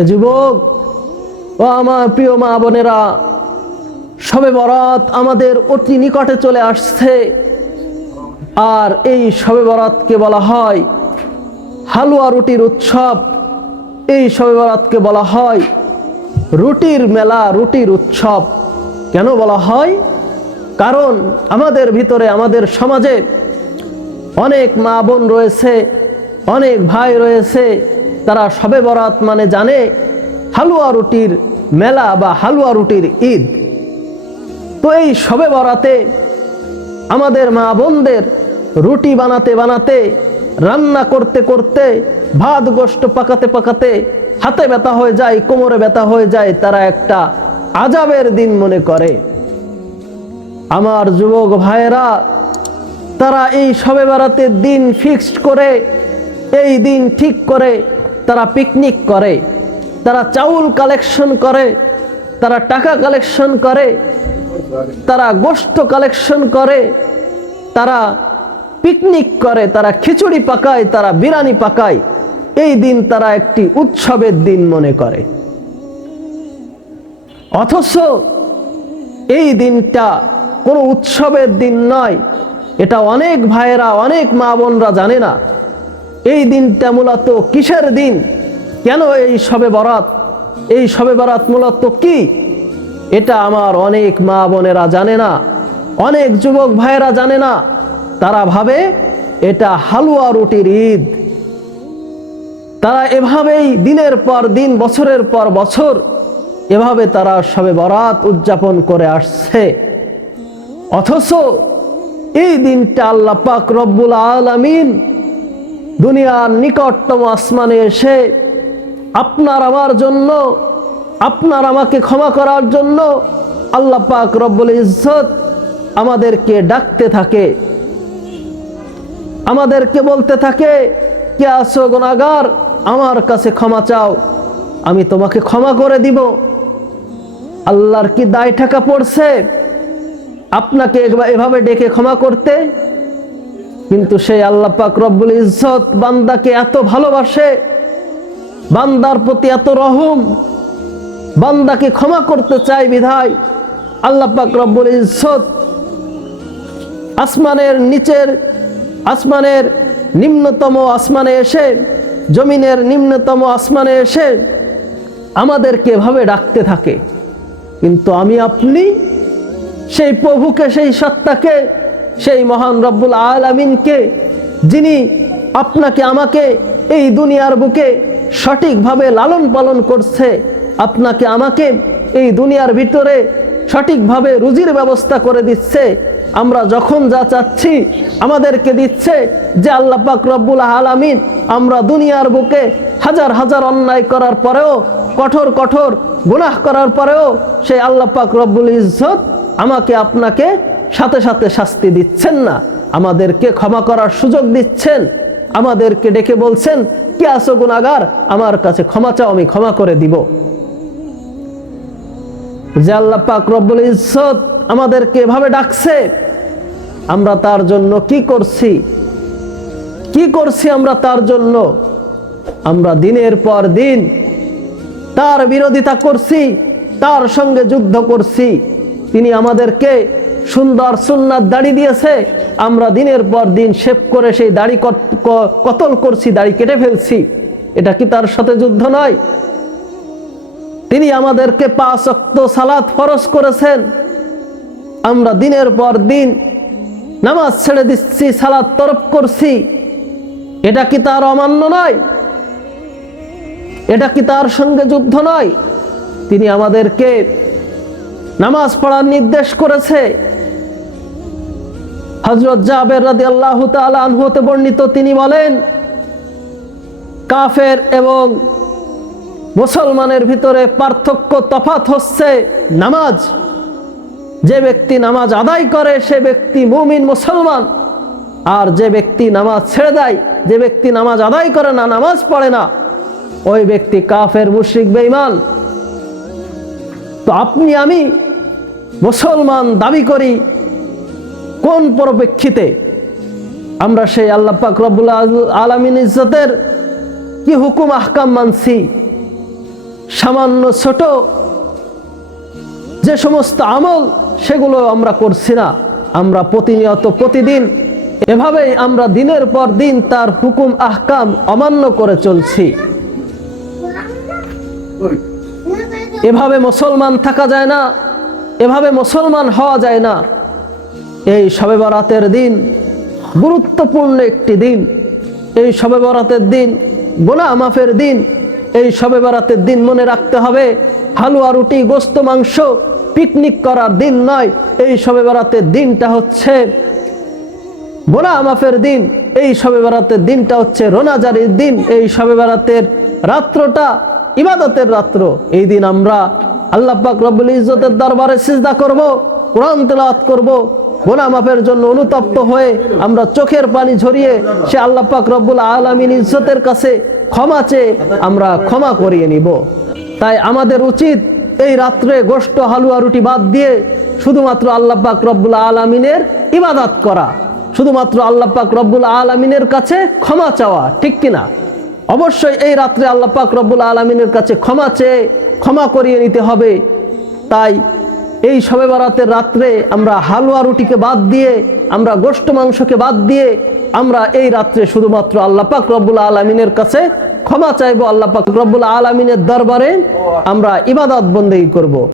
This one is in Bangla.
এ যুবক ও আমার প্রিয় মা বোনেরা, শবে বরাত আমাদের অতি নিকটে চলে আসছে। আর এই শবে বরাতকে বলা হয় হালুয়া রুটির উৎসব। এই শবে বরাতকে বলা হয় রুটির মেলা, রুটির উৎসব। কেন বলা হয়? কারণ আমাদের ভিতরে, আমাদের সমাজে অনেক মা বোন রয়েছে, অনেক ভাই রয়েছে, তারা শবে বরাত মানে জানে হালুয়া রুটির মেলা বা হালুয়া রুটির ঈদ। তো এই শবে বরাতে আমাদের মা বোনদের রুটি বানাতে বানাতে, রান্না করতে করতে, ভাত গোশত পাকাতে পাকাতে হাতে ব্যথা হয়ে যায়, কোমরে ব্যথা হয়ে যায়। তারা একটা আযাবের দিন মনে করে। আমার যুবক ভাইয়েরা, তারা এই শবে বরাতের দিন ফিক্সড করে, এই দিন ঠিক করে তারা পিকনিক করে, তারা চাউল কালেকশন করে, তারা টাকা কালেকশন করে, তারা গোশত কালেকশন করে, তারা পিকনিক করে, তারা খিচুড়ি পাকায়, তারা বিরিয়ানি পাকায়। এই দিন তারা একটি উৎসবের দিন মনে করে। অথচ এই দিনটা কোনো উৎসবের দিন নয়। এটা অনেক ভাইয়েরা, অনেক মা বোনরা জানে না। এই দিনটা মূলত কিসের দিন? কেন এই শবে বরাত? এই শবে বরাত মূলত কি? এটা আমার অনেক মা বোনেরা জানে না, অনেক যুবক ভাইয়েরা জানে না। তারা ভাবে এটা হালুয়া রুটির ঈদ। তারা এভাবেই দিনের পর দিন, বছরের পর বছর এভাবে তারা শবে বরাত উদযাপন করে আসছে। অথচ এই দিনটা আল্লাহ পাক রব্বুল আলামিন দুনিয়ার নিকটতম আসমানে এসে আপনার আমার জন্য, আপনার আমাকে ক্ষমা করার জন্য আল্লাহ পাক রব্বুল ইজ্জত আমাদেরকে ডাকতে থাকে, আমাদেরকে বলতে থাকে, কে আছো গুনাহগার, আমার কাছে ক্ষমা চাও, আমি তোমাকে ক্ষমা করে দিব। আল্লাহর কি দায় ঠাকা পড়ছে আপনাকে এভাবে ডেকে ক্ষমা করতে? কিন্তু সেই আল্লাহ পাক রব্বুল ইজ্জত বান্দাকে এত ভালোবাসে, বান্দার প্রতি এত রহম, বান্দাকে ক্ষমা করতে চায় বিধায় আল্লাহ পাক রব্বুল ইজ্জত আসমানের নিচের, আসমানের নিম্নতম আসমানে এসে, জমিনের নিম্নতম আসমানে এসে আমাদেরকে এভাবে ডাকতে থাকে। কিন্তু আমি আপনি সেই প্রভুকে, সেই সত্তাকে, সেই মহান রব্বুল আলামিনকে, যিনি আপনাকে আমাকে এই দুনিয়ার বুকে সঠিকভাবে লালন পালন করছে, আপনাকে আমাকে এই দুনিয়ার ভিতরে সঠিকভাবে রুজির ব্যবস্থা করে দিচ্ছে, আমরা যখন যা চাচ্ছি আমাদেরকে দিচ্ছে, যে আল্লাহ পাক রব্বুল আলামিন আমরা দুনিয়ার বুকে হাজার হাজার অন্যায় করার পরেও, কঠোর কঠোর গুনাহ করার পরেও সেই আল্লাহ পাক রব্বুল ইজ্জত আমাকে আপনাকে সাথে সাথে শাস্তি দিচ্ছেন না, আমাদেরকে ক্ষমা করার সুযোগ দিচ্ছেন। আমাদেরকে ডেকে বলছেন, কে আছো গুনাহগার, আমার কাছে ক্ষমা চাও, আমি ক্ষমা করে দিব। যে আল্লাহ পাক রব্বুল ইজ্জত আমাদেরকে এভাবে ডাকছে, আমরা তার জন্য কি করছি? কি করছি আমরা তার জন্য? আমরা দিনের পর দিন তার বিরোধিতা করছি, তার সঙ্গে যুদ্ধ করছি। তিনি আমাদেরকে সুন্দর সুন্নাত দাড়ি দিয়েছে, আমরা দিনের পর দিন শেভ করে সেই দাড়ি কতল করছি, দাড়ি কেটে ফেলছি। এটা কি তার সাথে যুদ্ধ নয়? তিনি আমাদেরকে 5 ওয়াক্ত সালাত ফরজ করেছেন, আমরা দিনের পর দিন নামাজ ছেড়ে দিচ্ছি, সালাত তরক করছি। এটা কি তার অমান্য নয়? এটা কি তার সঙ্গে যুদ্ধ নয়? তিনি আমাদেরকে নামাজ পড়ার নির্দেশ করেছে। হযরত জাবের রাদিয়াল্লাহু তাআলা আনহু হতে বর্ণিত, তিনি বলেন, কাফের এবং মুসলমানের ভিতরে পার্থক্য, তফাৎ হচ্ছে নামাজ। যে ব্যক্তি নামাজ আদায় করে সে ব্যক্তি মুমিন, মুসলমান। আর যে ব্যক্তি নামাজ ছেড়ে দেয়, যে ব্যক্তি নামাজ আদায় করে না, নামাজ পড়ে না, ওই ব্যক্তি কাফের, মুশরিক, বেঈমান। তো আপনি আমি মুসলমান দাবি করি কোন পরিপ্রেক্ষিতে? আমরা সেই আল্লাহ পাক রব্বুল আলামিন ইজ্জতের কি হুকুম আহকাম মানছি? সামান্য ছোট যে সমস্ত আমল সেগুলো আমরা করছি না, আমরা প্রতিনিয়ত প্রতিদিন এভাবেই আমরা দিনের পর দিন তার হুকুম আহকাম অমান্য করে চলছি। এভাবে মুসলমান থাকা যায় না, এভাবে মুসলমান হওয়া যায় না। এই শবে বরাতের দিন গুরুত্বপূর্ণ একটি দিন। এই শবে বরাতের দিন গুনাহ মাফের দিন। এই শবে বরাতের দিন মনে রাখতে হবে, হালুয়া রুটি গোস্ত মাংস পিকনিক করার দিন নয়। এই শবে বরাতের দিনটা হচ্ছে গুনাহ মাফের দিন। এই শবে বরাতের দিনটা হচ্ছে রোজাদারির দিন। এই শবে বরাতের রাত্রটা ইবাদতের রাত্র। এই দিন আমরা আল্লাহ পাক রব্বুল ইজ্জতের দরবারে সিজদা করব, কোরআন তেলাওয়াত করব, গুনাহ মাফের জন্য অনুতপ্ত হয়ে আমরা চোখের পানি ঝরিয়ে সে আল্লাহ পাক রব্বুল আলামিন ইজ্জতের কাছে ক্ষমা চেয়ে আমরা ক্ষমা করিয়ে নিব। তাই আমাদের উচিত এই রাত্রে গোশত হালুয়া রুটি বাদ দিয়ে শুধুমাত্র আল্লাহ পাক রব্বুল আলামিনের ইবাদত করা, শুধুমাত্র আল্লাহ পাক রব্বুল আলামিনের কাছে ক্ষমা চাওয়া, ঠিক কিনা? অবশ্যই এই রাত্রে আল্লাহ পাক রব্বুল আলামিনের কাছে ক্ষমা চেয়ে ক্ষমা করিয়ে নিতে হবে। তাই এই শবে বরাতের রাত্রে আমরা হালুয়া রুটিকে বাদ দিয়ে, আমরা গোশত মাংসকে বাদ দিয়ে আমরা এই রাত্রে শুধুমাত্র আল্লাহ পাক রব্বুল আলামিনের কাছে ক্ষমা চাইবো। আল্লাহ পাক রব্বুল আলামিনের দরবারে আমরা ইবাদত বন্দেগী করব।